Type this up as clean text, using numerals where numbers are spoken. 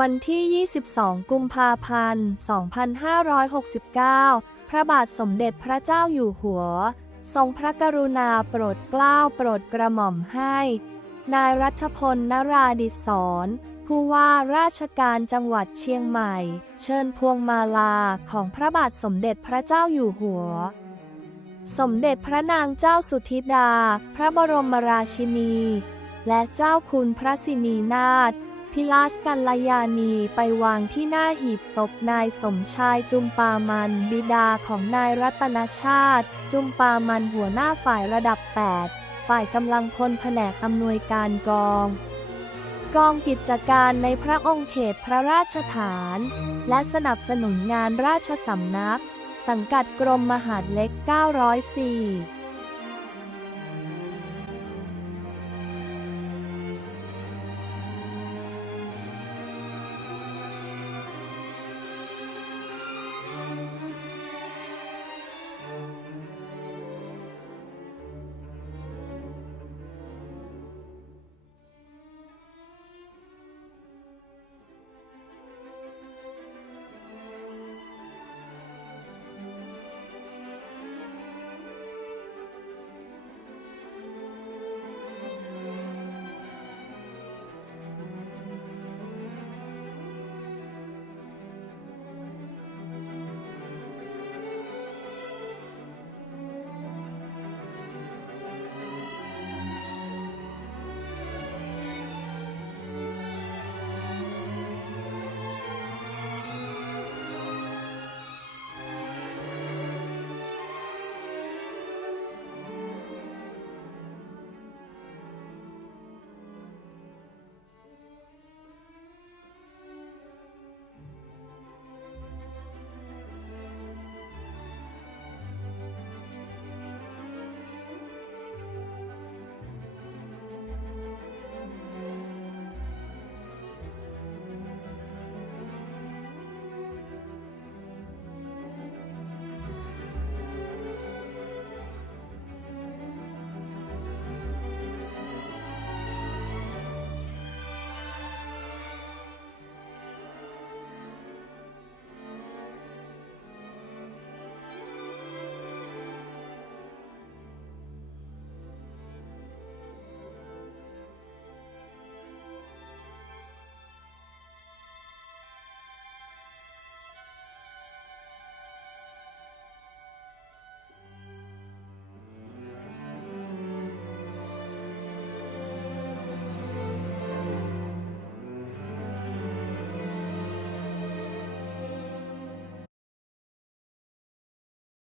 วันที่ 22 กุมภาพันธ์ 2569 พระบาทสมเด็จพระเจ้าอยู่หัวทรงพระกรุณาโปรดเกล้าโปรดกระหม่อมให้นายรัฐพล นราดิศร ผู้ว่าราชการจังหวัดเชียงใหม่เชิญพวงมาลาของพระบาทสมเด็จพระเจ้าอยู่หัวสมเด็จพระนางเจ้าสุธิดาพระบรมราชินีและเจ้าคุณพระสินีนาถพิลาสกัลยาณีไปวางที่หน้าหีบศพนายสมชายจุมปามันบิดาของนายรัตนชาติจุมปามันหัวหน้าฝ่ายระดับ 8 ฝ่ายกำลังพลแผนกอำนวยการกองกิจการในพระองค์เขตพระราชฐานและสนับสนุนงานราชสำนักสังกัดกรมมหาดเล็ก 904